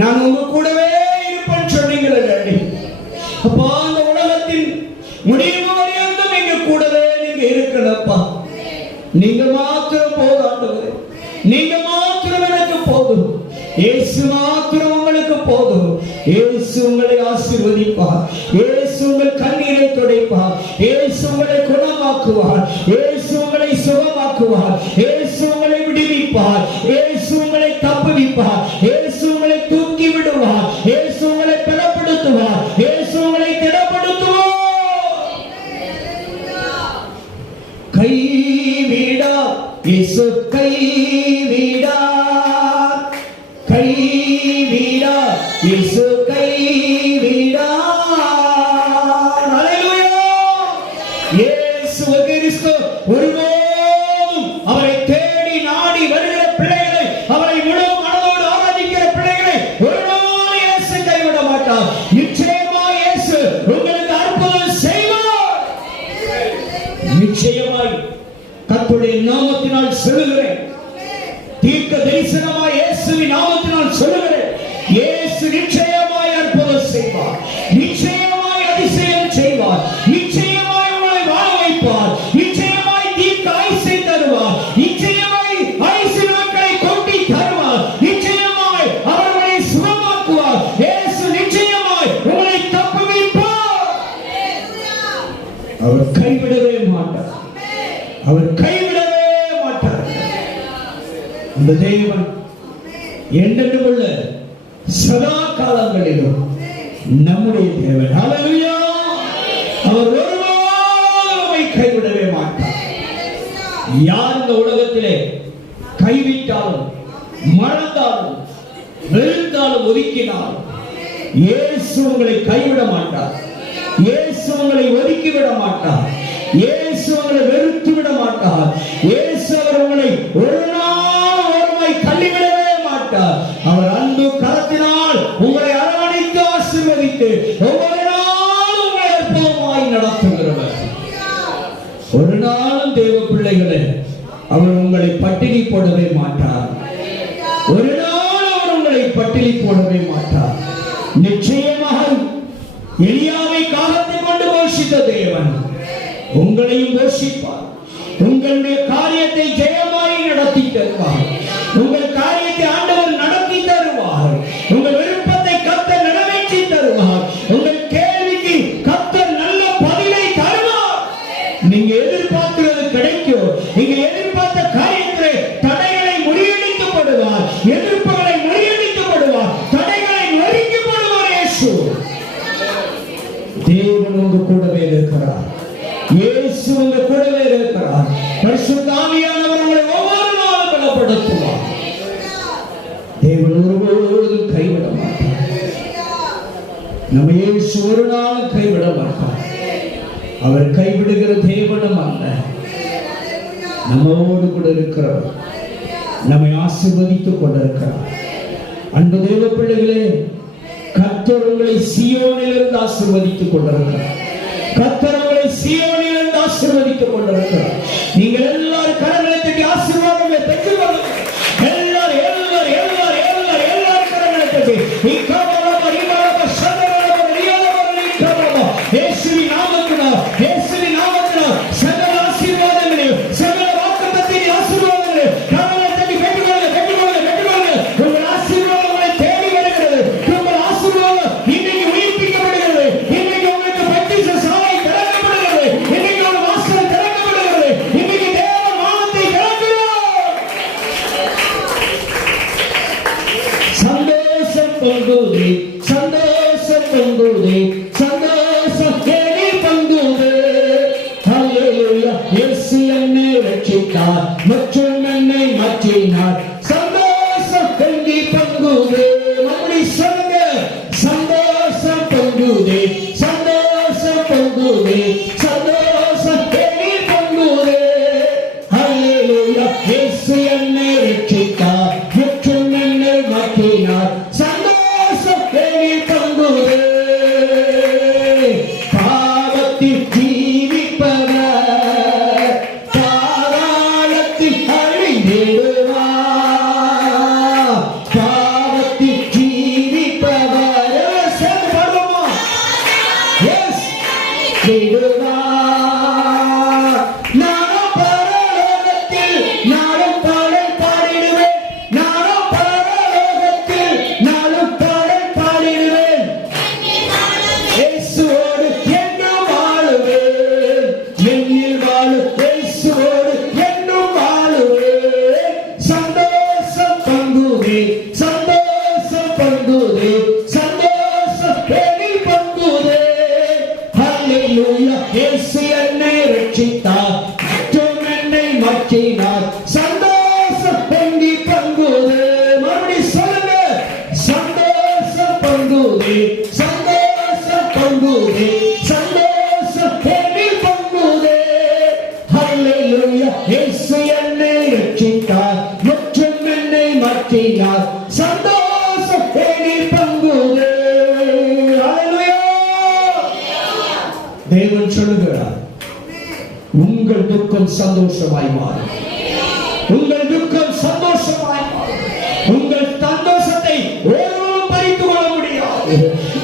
நான் உங்க கூடவே இருப்பேன் சொன்னீங்களே டாடி. அப்பா, அந்த உலகத்தின் முடிவு பரியந்தம் எங்க கூடவே நீங்க இருக்கணும்ப்பா. நீங்க மாத்திரம் போதும் ஆண்டவரே, நீங்க மாத்திரம் எனக்கு போதும். இயேசு மாத்திரம் உங்களுக்கு போதும். இயேசு உங்களை ஆசீர்வதிப்பார். இயேசு உங்கள் கண்ணீரை துடைப்பார். இயேசு உங்களை குணமாக்குவார். இயேசு உங்களை சுகமாக்குவார். இயேசு உங்களை விடுவிப்பார். இயேசு உங்களை தப்புவிப்பார். இயேசு உங்களை தூக்கி விடுவார். இயேசு உங்களை பலப்படுத்துவார். இயேசு உங்களை திடப்படுத்துவார். கைவிடா இயேசு கைவிடா, கைவிடா இயேசு கைவிடா. ஹல்லேலூயா. இயேசு கிறிஸ்து ஒருபோதும் அவரை தேடி நாடி வருகிற பிள்ளைகளை, அவரை முழு மனதோடு ஆராதிக்கிற பிள்ளைகளை ஒரு நாள் இயேசு கைவிட மாட்டார். நிச்சயமாய் இயேசு உங்களுக்கு அற்புதம் செய்வார். நிச்சயமாய் கர்த்தருடைய நாமத்தினால் சொல்லுகிறேன், தீர்க்க தரிசனமாய் இயேசுவின் நாமத்தினால் சொல்லுகிறேன், இயேசு நிச்சயமாய் அற்புதம் செய்வார். நிச்சயமாய் அதிசயம் செய்வார். நிச்சயமாய் உங்களை வாழ வைப்பார். நிச்சயமாய் தீர்க்க ஆயுசை தருவார். நிச்சயமாய் ஆயுசு நாட்களை கொட்டி தருவார். நிச்சயமாய் அவர்களை சுகமாக்குவார். இயேசு நிச்சயமாய் உங்களை தப்புவிப்பார். அவர் கைவிடவே மாட்டார். அவர் கைவிடவே மாட்டார். இந்த தேவன் என்றென்றும் உள்ள சதா காலங்களிலும் நம்முடைய தேவன். ஹல்லேலூயா. அவர் ஒருபோதும் நம்மை கைவிடவே மாட்டார். யார் இந்த உலகத்திலே கைவிட்டாலும் மறந்தாலும் வெறுத்தாலும் ஒதுக்கினாலும் இயேசு உங்களை கைவிட மாட்டார். இயேசு உங்களை ஒதுக்கிவிட மாட்டார். இயேசு உங்களை வெறுத்து விட மாட்டார். இயேசு அவர் உங்களை ஒரு நாள் ஒருமை தள்ளிவிடவே மாட்டார். அவர் அன்பு கரத்தினால் உங்களை அரவணைத்து ஆசீர்வதித்து ஒவ்வொரு நாளும் உங்களை அற்புதமாய் நடத்துகிறவர். ஒரு நாளும் தேவ பிள்ளைகளே, அவர் உங்களை பட்டினி போடவே மாட்டார். ஒரு நாள் அவர் உங்களை பட்டினி போடவே மாட்டார். நிச்சயமாக எலியாவை காலத்தை கொண்டு போஷித்த தேவன் உங்களையும் போஷிப்பார். உங்களுடைய காரியத்தை ஜெயமாய் நடத்தி தருவார். உங்கள் காரியத்தை ஆண்டவர் நடத்தி தருவார். உங்கள் விருப்பத்தை கர்த்தர் நிறைவேற்றி தருவார். உங்கள் கேள்விக்கு கர்த்தர் நல்ல பதிலை தருவார். நீங்க எதிர்பார்க்கிறது கிடைக்கும். நீங்க எதிர்பார்த்த காரியத்திலே தடைகளை முறியடிக்கப்படுவார். எதிர்ப்புகளை முறியடிக்கப்படுவார். தடைகளை நொறுக்கப்படுவார். இயேசு தேவன் உங்க கூடவே இருக்கிறார். இயேசு உங்க கூடவே இருக்கிறார். பரிசுத்த ஆவியானவர் உங்களை ஒவ்வொரு நாளும் பலப்படுத்துவார். தேவன் ஒருபோதும் கைவிட மாட்டார். நம்ம இயேசு ஒரு நாளும் கைவிட மாட்டார். அவர் கைவிடுகிற தேவனும் அல்ல. நம்மோடு கூட இருக்கிறார். நம்மை ஆசீர்வதித்துக் கொண்டிருக்கிறார். அன்பு தேவ பிள்ளைகளே, கர்த்தர் உங்களை சீயோனிலிருந்து ஆசீர்வதித்துக் கொண்டிருக்கிறார். கர்த்தர் உங்களை சீயோனிலிருந்து ஆசீர்வதித்துக் கொண்டிருக்கிறார். நீங்கள் எல்லாரும் கரங்களை தட்டி ஆசீர்வாதங்களை பெற்றுக் கொள்ளுங்கள். எல்லாரும் எல்லாரும் எல்லாரும் எல்லாரும் எல்லாரும் கரங்களை தட்டி இயேசுவின் நாமத்தினால், இயேசுவின் நாமத்தினால் சகல ஆசீர்வாதங்களையும் சகல வாக்குத்தத்தத்தின் ஆசீர்வாதங்களையும் கரங்களை தட்டி பெற்றுக்கொள்ளுங்கள். பெற்றுக்கொள்ளுங்கள். பெற்றுக்கொள்ளுங்கள். உங்கள் ஆசீர்வாதம் உங்களை தேடி வருகிறது. உங்கள் ஆசீர்வாதம் இன்னைக்கு உயிர்ப்பிக்கப்படுகிறது. இன்னைக்கு உங்களுக்கு பத்திச சாலை திறக்கப்படுகிறது. இன்னைக்கு ஒரு வாசல் திறக்கப்படுகிறது. இன்னைக்கு தேவன் வானத்தை திறக்கிறார். சந்தோஷம் பொங்குதே, சந்தோஷம் பொங்குதே, சந்தோஷம் தேடி பொங்குதே. ஹல்லேலூயா. இயேசு என்னை ரட்சித்தார் மற்றும் என்னை மாற்றினார். சந்தோஷம் பொங்கி பொங்குதே. அப்படி சொல்லுங்க. சந்தோஷம் பொங்குதே, சந்தோஷம் பொங்குதே, சந்தோஷம் தேடி பொங்குதே. ஹல்லேலூயா. இயேசு என்னை ரட்சித்தார் மற்றும் என்னை மாற்றினார். சந்தோஷம் தேடி பொங்குதே. பாவத்தில் ஜீவிப்பவர் பாதாளத்தில் அழிந்திடுவார். பாவத்தில் ஜீவிப்பவர் சேர்ந்து பாடுவோமா? எஸ் விடுவார். நான் பரலோகத்தில் ஹல்லேலூயா. இயேசு என்னை ரட்சித்தார், மற்றும் என்னை மாற்றினார். சந்தோஷம் பொங்கி பங்குது. மறுபடி சொல்லுங்க, சந்தோஷம் பங்குது, சந்தோஷம் பங்குது, சந்தோஷம் பொங்கி பங்குது. ஹல்லேலூயா. இயேசு என்னை ரட்சித்தார், மற்றும் என்னை மாற்றினார். சந்தோஷம் பொங்கி பங்குது. ஹல்லேலூயா. தேவன் சொல்லுகிறார், உங்கள் துக்கம் சந்தோஷமாய் மாறும். உங்கள் துக்கம் சந்தோஷமாய் மாறும். உங்கள் சந்தோஷத்தை ஒருவரும் பறித்துக் கொள்ள முடியாது.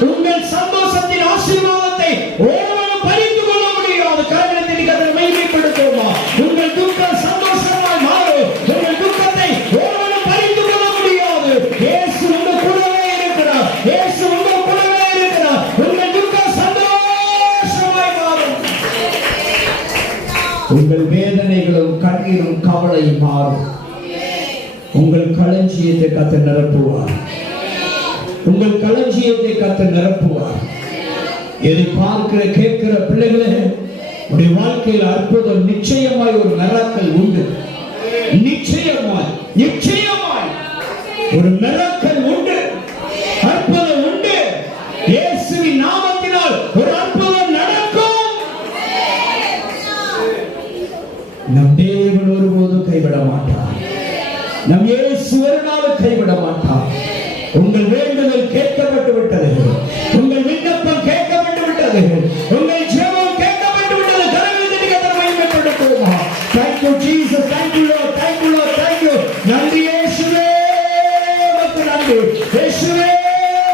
உங்கள் சந்தோஷத்தின் ஆசீர்வாதத்தை ஒருவரும் பறித்துக் கொள்ள முடியாது. கரங்களை கர்த்தரை மகிமைப்படுத்துவோமா? உங்கள் துக்கம் சந்தோஷமாய் மாறும். உங்கள் துக்கத்தை ஒருவரும் பறித்துக் கொள்ள முடியாது. இயேசு உங்கள் கூடவே இருக்கிறார். இயேசு உங்கள் கூடவே இருக்கிறார். உங்கள் துக்கம் சந்தோஷமாய் மாறும். உங்கள் வேதனைகளும் கண்ணீரும் கவலையும் மாறும். உங்கள் களஞ்சியத்தை கர்த்தர் நிரப்புவார். உங்கள் களஞ்சியத்தை கர்த்தர் நிரப்புவார். எதை பார்க்கிற கேட்கிற பிள்ளைகளே, உடைய வாழ்க்கையில் அற்புதம் நிச்சயமாய் ஒரு மிராக்கிள் உண்டு. நிச்சயமாய் நிச்சயமாய் ஒரு மிராக்கிள் உண்டு. அற்புதம் உண்டு. இயேசுவின் நாமத்தினால் ஒரு அற்புதம் நடக்கும். நம் தேவன் ஒருபோதும் கைவிட மாட்டார். நம் இயேசு ஒரு நாள் கைவிட மாட்டார். உங்கள் வேண்டுதல் கேட்கப்பட்டு விட்டது. உங்கள் விண்ணப்பம் கேட்கப்பட்டு விட்டது. உங்கள் ஜெபம் கேட்கப்பட்டு விட்டது. கரங்களை தட்டி கர்த்தரை மகிமைப்படுத்துவோமா? Thank you Jesus, thank you Lord, thank you Lord, thank you. நன்றி இயேசுவே, உமக்கு நன்றி. இயேசுவே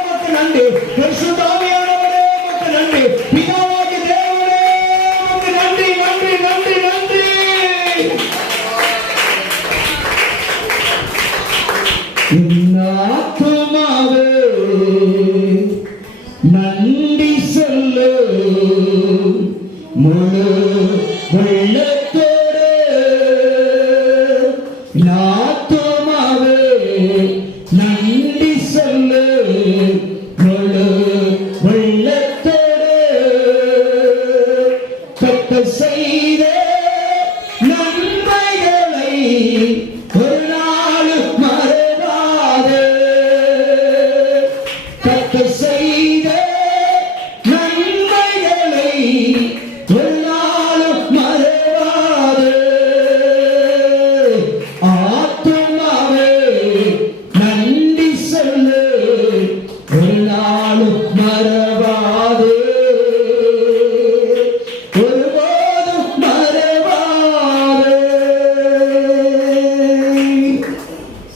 உமக்கு நன்றி. பரிசுத்த ஆவியானவரே உமக்கு நன்றி. பிதாவாகிய தேவனே உமக்கு நன்றி, நன்றி, நன்றி, நன்றி. ஆத்துமாவே நன்றி சொல்லு, முழு உள்ளத்தோடு. ஆத்துமாவே நன்றி சொல்லு, முழு உள்ளத்தோடு. கர்த்தர் செய்த நன்மைகளை ஒரு நாளும் மறவாதே. கர்த்தர் செய்த நன்மைகளை ஒரு நாளும் மறவாதே. ஆத்துமாவே நன்றி சொல்லு, ஒரு நாளும் மறவாதே. ஒருபோதும் மறவாதே.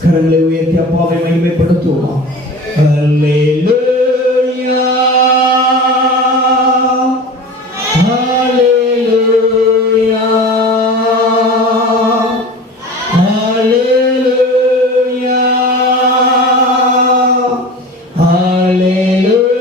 கரங்களை உயர்த்தி அப்பாவை மகிமைப்படுத்துவோம். ஹல்லேலூயா, ஹல்லேலூயா, ஹல்லேலூயா, ஹல்லேலூயா,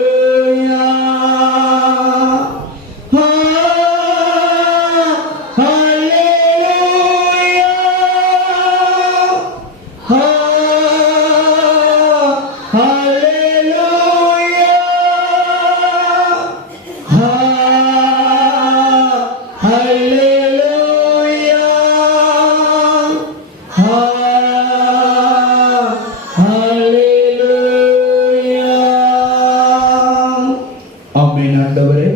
ஆமென். ஆண்டவரே,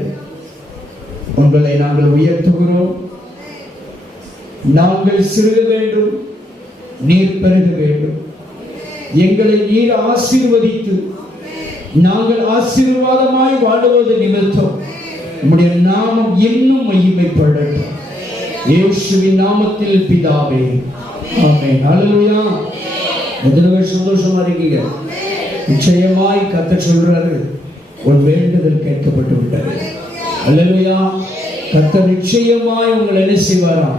உங்களை நாங்கள் உயர்த்துகிறோம். நாங்கள் சிறுக வேண்டும், நீர் பெருக வேண்டும். எங்களை நீர் ஆசீர்வதித்து நாங்கள் ஆசீர்வாதமாய் வாழுவது நிமித்தம் உம்முடைய நாமம் இன்னும் மகிமைப்படட்டும். இயேசுவின் நாமத்தில் பிதாவே, ஆமென். ஹல்லேலூயா. எத்தனை சந்தோஷமா இருக்கீங்க? நிச்சயமாய் கர்த்தர் சொல்றாரு, உன் வேண்டுதல் கேட்கப்பட்டு விட்டது. ஹல்லேலூயா. கர்த்தர் நிச்சயமாய் உங்களை என்ன செய்வாரா?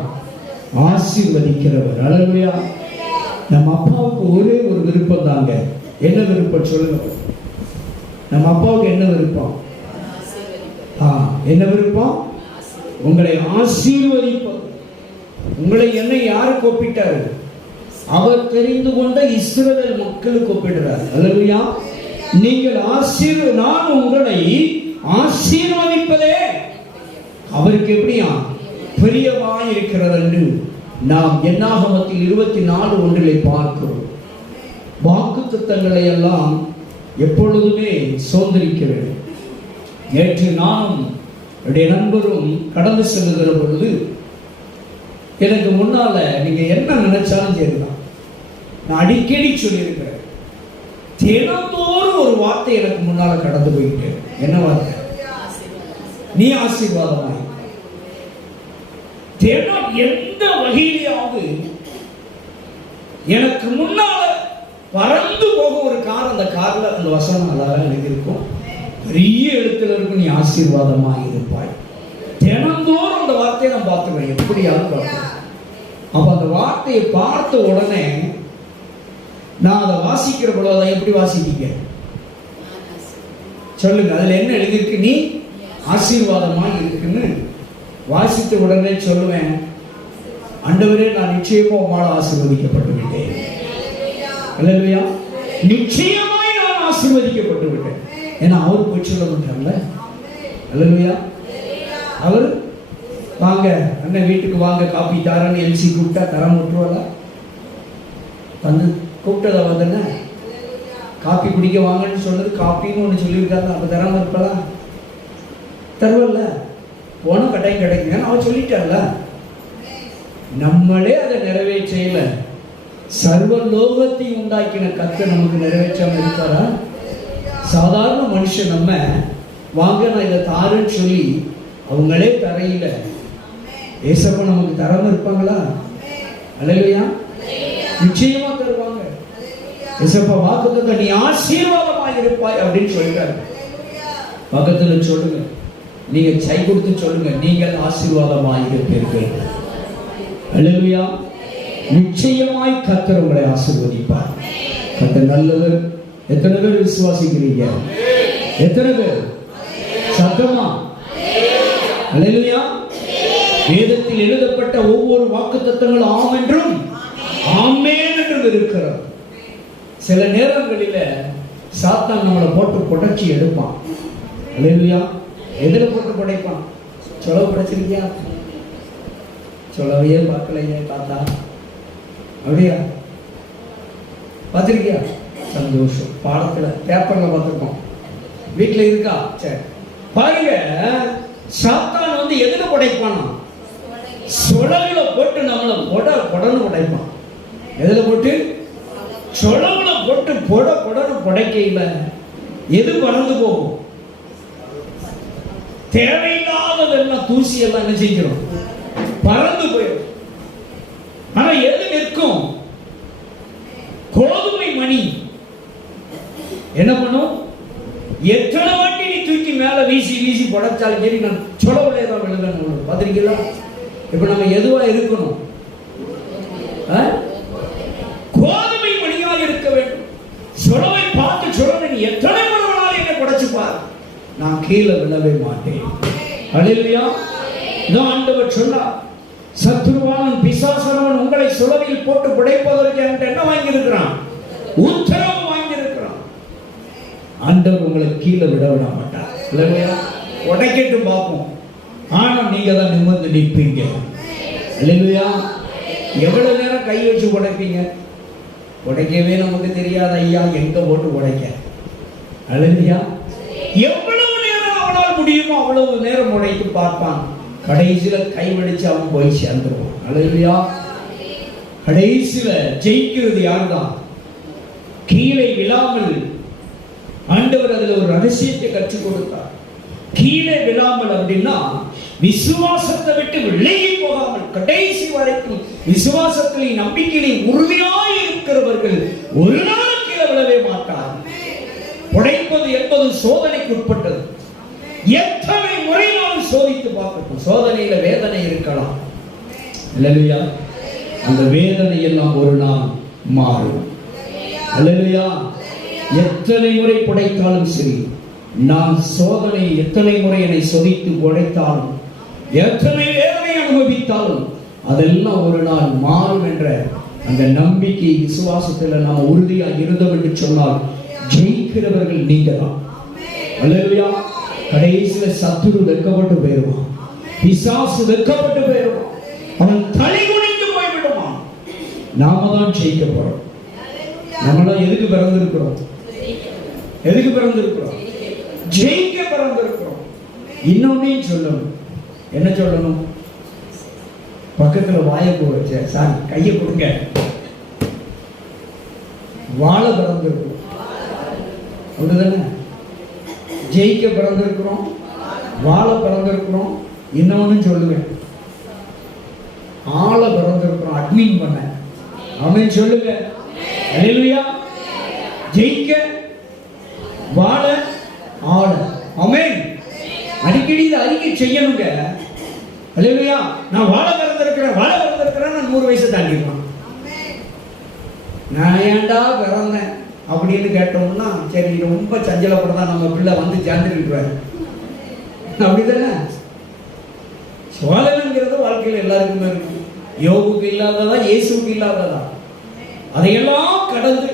ஆசீர்வதிக்கிறவர். ஹல்லேலூயா. நம்ம அப்பாவுக்கு ஒரே ஒரு விருப்பம் தாங்க. என்ன விருப்பம் சொல்லுங்க? நம்ம அப்பாவுக்கு என்ன விருப்பம்? என்ன விருப்பம்? உங்களை ஆசீர்வதிப்பது. உங்களை என்ன யாருக்கு ஒப்பிட்டாரு? அவர் தெரிந்து கொண்ட இஸ்ரவேல் மக்களுக்கு ஒப்பிடுறார். ஹல்லேலூயா. நீங்கள் நான் உங்களை ஆசீர்வதிப்பதே அவருக்கு எப்படியா பிரியமாய் இருக்கிறது என்று நாம் என்னாகமத்தில் 24:1 பார்க்கிறோம். வாக்குத்தத்தங்களை எல்லாம் எப்பொழுதுமே சுதந்திரிக்க வேண்டும். நேற்று நானும் என்னுடைய நண்பரும் கடந்து செல்லுகிற பொழுது எனக்கு முன்னால நீங்க என்ன நினைச்சாலும் சரிதான், நான் அடிக்கடி சொல்லியிருக்கிறேன், தினந்தோறும் ஒரு வார்த்தை எனக்கு முன்னால கடந்து போயிட்டு, என்ன வார்த்தை? நீ ஆசீர்வாதமாய். தினம் எந்த வகையிலாவது எனக்கு முன்னால பறந்து போக ஒரு கார், அந்த கார்ல அந்த வசனம் அழகாக எழுதியிருக்கும், பெரிய எழுத்துல இருக்கும், நீ ஆசீர்வாதமாய் இருப்பாய். தினந்தோறும் அந்த வார்த்தையை நான் பார்த்துக்கிறேன், எப்படியாவது பார்த்துக்கிறேன். அப்ப அந்த வார்த்தையை பார்த்த உடனே நான் அதை வாசிக்கிற பொழுது அதை எப்படி வாசிப்பீங்க சொல்லுங்க? அதுல என்ன எழுதியிருக்கு? நீ ஆசீர்வாதமாய் இருக்குன்னு வாசித்த உடனே சொல்லுவேன், ஆண்டவரே நான் நிச்சயமா உம்மால் ஆசீர்வதிக்கப்பட்டு விட்டேன். அல்லேலூயா. நிச்சயமாய் நான் ஆசீர்வதிக்கப்பட்டு விட்டேன். ஏன்னா அவர் போய் சொல்ல மாட்டார்ல. அல்லேலூயா. அவர் வாங்க அண்ணன் வீட்டுக்கு வாங்க காப்பி தாரன்னு எல்சி கூப்பிட்டா தர முட்டுவாளா? வந்து கூப்பிட்டதை வந்துன்னா காப்பி குடிக்க வாங்கன்னு சொன்னது காப்பின்னு ஒன்று சொல்லியிருக்காங்க, அப்போ தராமல் இருப்பலா? தருவல்ல, போன கட்டாயம் கிடைக்குங்க, அவன் சொல்லிட்டார்ல. நம்மளே அதை நிறைவேற்றையில சர்வ லோகத்தையும் உண்டாக்கின கர்த்தர் நமக்கு நிறைவேற்றாம இருப்பாரா? சாதாரண மனுஷன் நம்ம வாங்க நான் இதை தாருன்னு சொல்லி அவங்களே தரையில ஏசப்பா நமக்கு தராம இருப்பாங்களா? அல்லேலூயா. நிச்சயமா தருவாங்க. ஏசப்பா வாக்குத்தத்தம் நீ ஆசீர்வாதமாய் இருப்பாய் அப்படின்னு சொல்லிட்டாரு. பக்கத்துல சொல்லுங்க, நீங்க கை கொடுத்து சொல்லுங்க, நீங்கள் ஆசீர்வாதமாய் இருப்பீர்கள். அல்லேலூயா. நிச்சயமாய் கர்த்தர் உங்களை ஆசீர்வதிப்பார். கர்த்தர் நல்லவர். எத்தனை பேர் விசுவாசிக்கிறீங்க? எத்தனை பேர் சத்தமா? அல்லேலூயா. வேதத்தில் எழுதப்பட்ட ஒவ்வொரு வாக்குத்தத்தங்களும் ஆம் என்றும் ஆமென் என்றும் இருக்கிறது. சில நேரங்களில சாத்தான் நம்மளை போட்டு புடைச்சி எடுப்பான். அல்லேலூயா. எதிர போட்டு புடைப்பான். சொலவு படைச்சிருக்கியா? சொலவையே பார்க்கலையே தாத்தா. அப்படியா? பார்த்திருக்கியா? சந்தோஷம். பாடத்துல பேப்பர்ல பார்த்துருக்கோம், வீட்டுல இருக்கா? சரி பாருங்க, சாத்தான் வந்து எதுல புடைப்பானா? சொலவுல போட்டு நம்மளை பொடன்னு புடைப்பான். எதுல போட்டு? சொலவுல போட்டு பொடன்னு புடைக்கையில எது பறந்து போகும்? தேவையில்லாததெல்லாம் தூசி எல்லாம் என்ன செஞ்சிடும்? பறந்து போயிடும். ஆனா எது நிற்கும்? கோதுமை மணி என்ன பண்ணும்? எத்தனை வாட்டி நீ தூக்கி மேல வீசி வீசி படைச்சாலும் சரி, நான் சொலவுல தான் விழுகணும். பாத்திருக்கீங்களா? இப்ப நம்ம எதுவா இருக்கணும்? கோதுமை மணியாக இருக்க வேண்டும். சொலவை பார்த்து சொலவை நீ எத்தனை முறைனாலும் என்ன படைச்சுப்பார், நான் கீழே விழவே மாட்டேன். அல்லேலூயா. இதான் ஆண்டவர் சொன்னார், சத்துருவானன் பிசாசனவன் உங்களை சுலவையில் போட்டு புடைப்பதற்கு என்ன வாங்கி இருக்கிறான்? உத்தரவு வாங்கி இருக்கிறான். ஆண்டவர் உங்களை கீழே விட மாட்டார். அல்லேலூயா. உடைக்கட்டும் பார்ப்போம், ஆனா நீங்க தான் நிமிர்ந்து நிற்பீங்க. அல்லேலூயா. எவ்வளவு நேரம் கை வச்சு உடைப்பீங்க? உடைக்கவே நமக்கு தெரியாத ஐயா, எங்க போட்டு உடைக்க. அல்லேலூயா. எவ்வளவு நேரம் அவனால் முடியுமோ அவ்வளவு நேரம் உடைத்து பார்ப்பான். கடைசியில கைவடிச்சு அவன் போய் சேர்ந்துருவான். அல்லேலூயா. கடைசியில ஜெயிக்கிறது யாருதான்? கீழே விழாமல் ஆண்டவர் அதுல ஒரு ரகசியத்தை கற்றுக் கொடுத்தார். கீழே விழாமல் அப்படின்னா விசுவாசத்தை விட்டு விலகி போகாமல் கடைசி வரைக்கும் விசுவாசத்திலே நம்பிக்கையிலே உறுதியாய் இருக்கிறவர்கள் ஒரு நாள் கீழே விழவே மாட்டார். உடைப்பது என்பது சோதனைக்கு உட்பட்டது. எத்தனை முறையினாலும் சோதித்து பார்க்கட்டும். சோதனையில வேதனை இருக்கலாம். அல்லேலூயா. அந்த வேதனை எல்லாம் ஒரு நாள் மாறும். அல்லேலூயா. எத்தனை முறை புடைத்தாலும் சரி, நான் சோதனை எத்தனை முறை என்னை சோதித்து உடைத்தாலும், எத்தனை வேதனை அனுபவித்தாலும் அதெல்லாம் ஒரு நாள் மாறும் என்ற அந்த நம்பிக்கை விசுவாசத்தில் நாம் உறுதியாக இருந்தோம் என்று சொன்னால் ஜெயிக்கிறவர்கள் நீங்க தான். அல்லேலூயா. கடைசியில சத்துரு வெட்கப்பட்டு போயிடுவான். பிசாசு வெட்கப்பட்டு போயிடுவான், அவன் தலை குனிந்து போய்விடுவான். நாம தான் ஜெயிக்கப்படும். நம்மளாம் எதுக்கு பிறந்திருக்கிறோம்? எதுக்கு பிறந்திருக்கிறோம்? ஜெயிக்க பிறந்திருக்கிறோம். இன்னொன்னையும் சொல்லணும். என்ன சொல்லணும்? பக்கத்துல வாயை போச்சு, சாரி கையை கொடுங்க. வாழ பிறந்திருக்கிறோம், அப்படிதானே? ஜெயிக்க பிறந்திருக்கிறோம், வாழ பிறந்திருக்கிறோம். இன்னொன்னு சொல்லுங்க, ஆள பிறந்திருக்கிறோம், அட்மின் பண்ண. அவன் சொல்லுங்க அல்லேலூயா. ஜெயிக்க, வாழ, ஆள. ஆமென். அடிக்கடி இதை அறிக்கை செய்யணுங்க. அல்லேலூயா. நான் வாழ பிறந்திருக்கிறேன், வாழ பிறந்திருக்கிறேன். நான் 100 வயசு தாண்டிடுவான். நான் ஏன்டா பிறந்தேன் அப்படின்னு கேட்டோம்னா, சரி ரொம்ப சஞ்சலப்படதான் நம்ம பிள்ளை வந்து சேர்ந்துருக்கிறாரு, அப்படிதானே? சோதனைங்கிறது வாழ்க்கையில் எல்லாருக்குமே இருக்கும். யோகுக்கு இல்லாததா, இயேசுக்கு இல்லாததா? அதையெல்லாம் கடந்து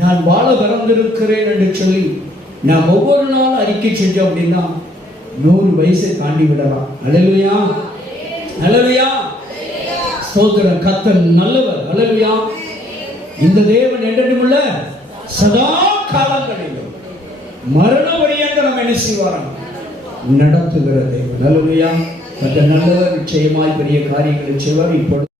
நான் வாழ பிறந்திருக்கிறேன் என்று சொல்லி நாம் ஒவ்வொரு நாளும் அறிக்கை செஞ்சோம் அப்படின்னா 100 வயசை தாண்டி விடலாம். அல்லேலூயா, அல்லேலூயா, ஸ்தோத்திரம். கர்த்தர் நல்லவர். அல்லேலூயா. இந்த தேவன் என்றுமுள்ள சதா காலங்களிலும் மரண பரியந்தம் நம்ம என்ன செய்வாராம்? நடத்துகிற தேவன். அல்லேலூயா. கர்த்தர் நல்லவர், நிச்சயமாய் பெரிய காரியங்களை செய்வார். இப்பொழுது